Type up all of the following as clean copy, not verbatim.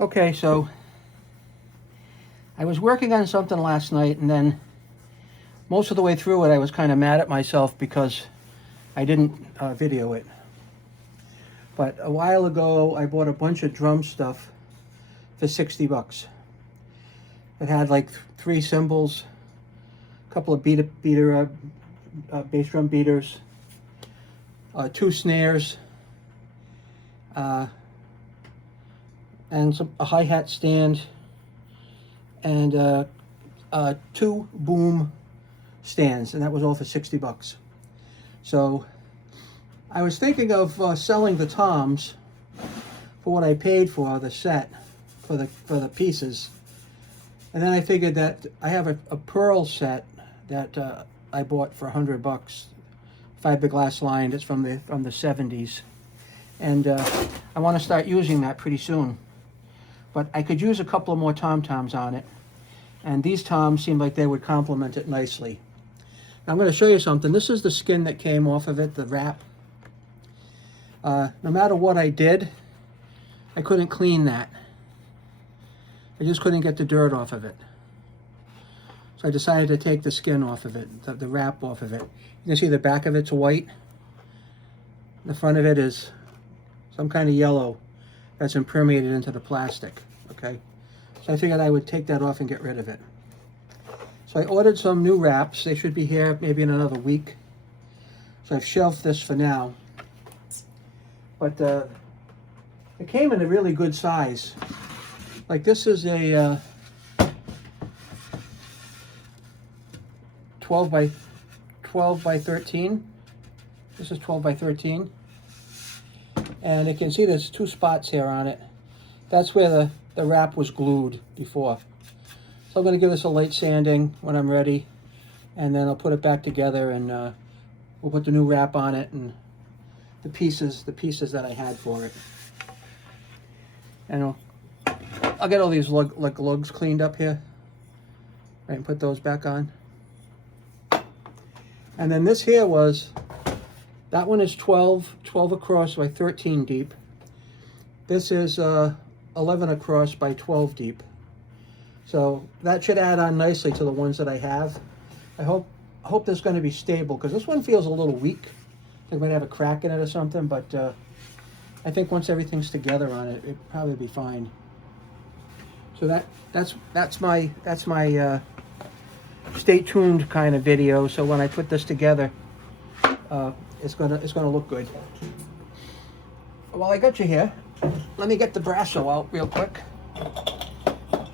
Okay, so I was working on something last night, and then most of the way through it I was kind of mad at myself because I didn't video it. But a while ago I bought a bunch of drum stuff for 60 bucks. It had like 3 cymbals, a couple of bass drum beaters, 2 snares, and a hi-hat stand, and 2 boom stands, and that was all for 60 bucks. So I was thinking of selling the toms for what I paid for the set, for the pieces. And then I figured that I have a pearl set that I bought for 100 bucks, fiberglass lined. It's from the 70s, and I want to start using that pretty soon. But I could use a couple of more tom-toms on it, and these toms seem like they would complement it nicely. Now I'm going to show you something. This is the skin that came off of it, the wrap. No matter what I did, I couldn't clean that. I just couldn't get the dirt off of it. So I decided to take the skin off of it, the wrap off of it. You can see the back of it's white. The front of it is some kind of yellow that's impermeated into the plastic, okay? So I figured I would take that off and get rid of it. So I ordered some new wraps. They should be here maybe in another week. So I've shelved this for now. But it came in a really good size. Like this is a 12 by 13. This is 12 by 13. And you can see there's 2 spots here on it. That's where the wrap was glued before. So I'm going to give this a light sanding when I'm ready. And then I'll put it back together, and we'll put the new wrap on it and the pieces that I had for it. And I'll get all these lugs cleaned up here, right, and put those back on. And then this here that one is 12 across by 13 deep. This is 11 across by 12 deep. So that should add on nicely to the ones that I have. I hope this is going to be stable, because this one feels a little weak. I might have a crack in it or something, but I think once everything's together on it, it'll probably be fine. So that's my stay tuned kind of video. So when I put this together, it's gonna look good. While I got you here, let me get the brasso out real quick,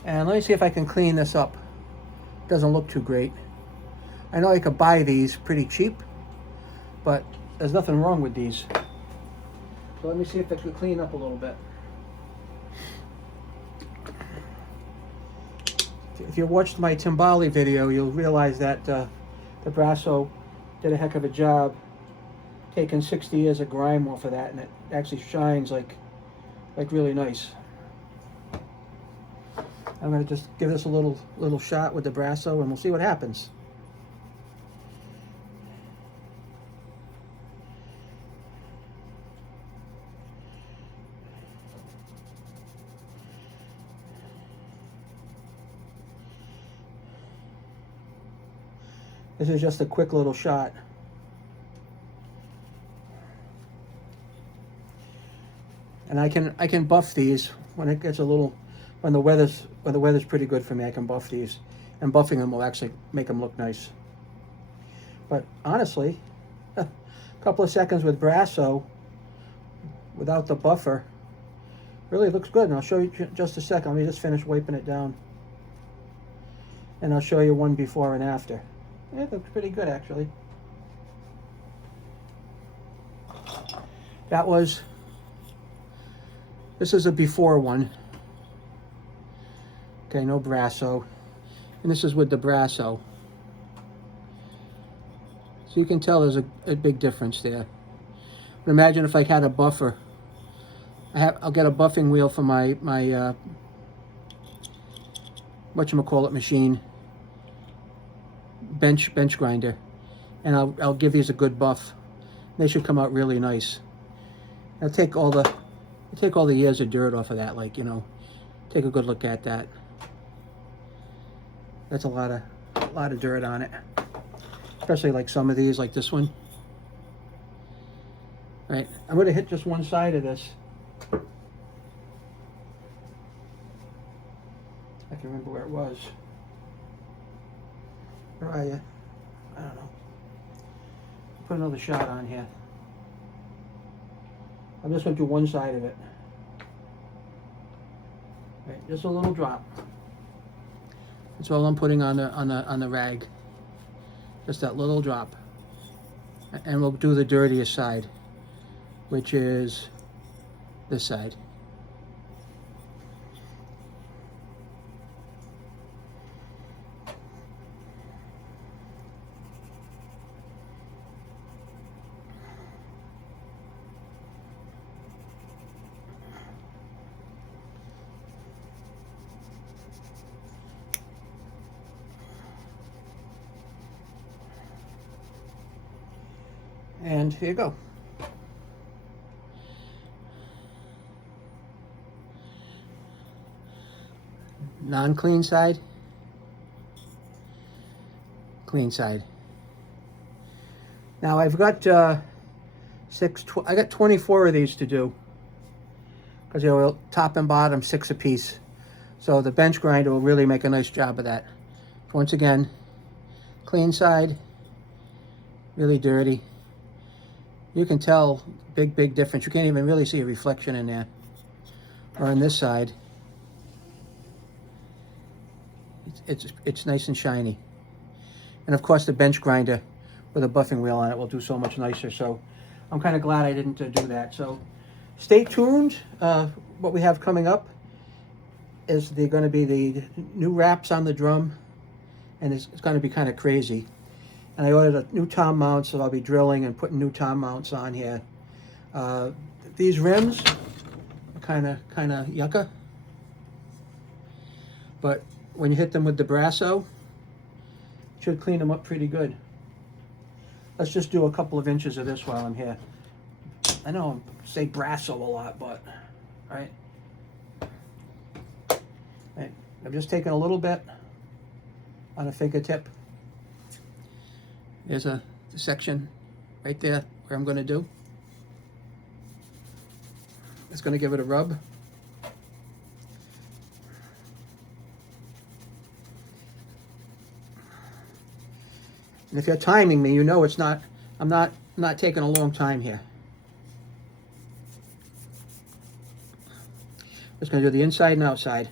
and let me see if I can clean this up. Doesn't look too great. I know I could buy these pretty cheap, but there's nothing wrong with these. So let me see if I can clean up a little bit. If you watched my timbali video, you'll realize that the brasso did a heck of a job taking 60 years of grime off of that, and it actually shines like really nice. I'm going to just give this a little shot with the brasso, and we'll see what happens. This is just a quick little shot. And I can buff these when it gets when the weather's pretty good for me. I can buff these, and buffing them will actually make them look nice. But honestly, a couple of seconds with brasso without the buffer really looks good. And I'll show you just a second. Let me just finish wiping it down, and I'll show you one before and after. It looks pretty good, actually. This is a before one. Okay, no brasso. And this is with the brasso. So you can tell there's a big difference there. But imagine if I had a buffer. I'll get a buffing wheel for my whatchamacallit machine. Bench grinder, and I'll give these a good buff. They should come out really nice. I'll take all the years of dirt off of that, like, you know, take a good look at that. That's a lot of dirt on it, especially like some of these, like this one. Right, I'm going to hit just one side of this. I can remember where it was. Where are you? I don't know. Put another shot on here. I'm just going to do one side of it. Right, just a little drop. That's all I'm putting on the rag. Just that little drop. And we'll do the dirtiest side, which is this side. And here you go. Non-clean side, clean side. Now I've got I got 24 of these to do, because you know, top and bottom 6 apiece. So the bench grinder will really make a nice job of that. Once again, clean side, really dirty. You can tell big difference. You can't even really see a reflection in there. Or on this side, it's nice and shiny. And of course the bench grinder with a buffing wheel on it will do so much nicer. So I'm kind of glad I didn't do that. So stay tuned. What we have coming up is they're going to be the new wraps on the drum, and it's going to be kind of crazy. And I ordered a new tom mount, so I'll be drilling and putting new tom mounts on here. These rims are kind of yucca, but when you hit them with the Brasso, it should clean them up pretty good. Let's just do a couple of inches of this while I'm here. I know I say Brasso a lot, but right. I'm just taking a little bit on a fingertip. There's a section right there where I'm going to do. It's going to give it a rub. And if you're timing me, you know it's not, I'm not taking a long time here. Just going to do the inside and outside.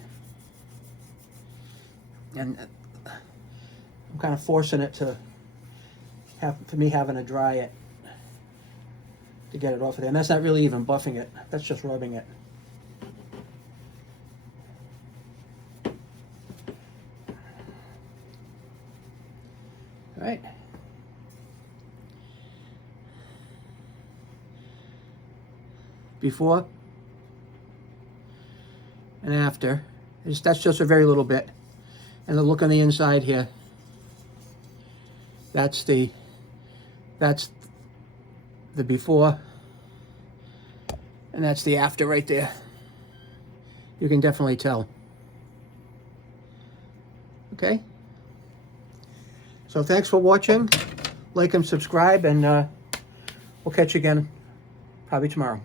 And I'm kind of forcing it to for me having to dry it to get it off of there. And that's not really even buffing it. That's just rubbing it. All right. Before and after. That's just a very little bit. And the look on the inside here. That's the before, and that's the after right there. You can definitely tell. Okay? So thanks for watching. Like and subscribe, and we'll catch you again probably tomorrow.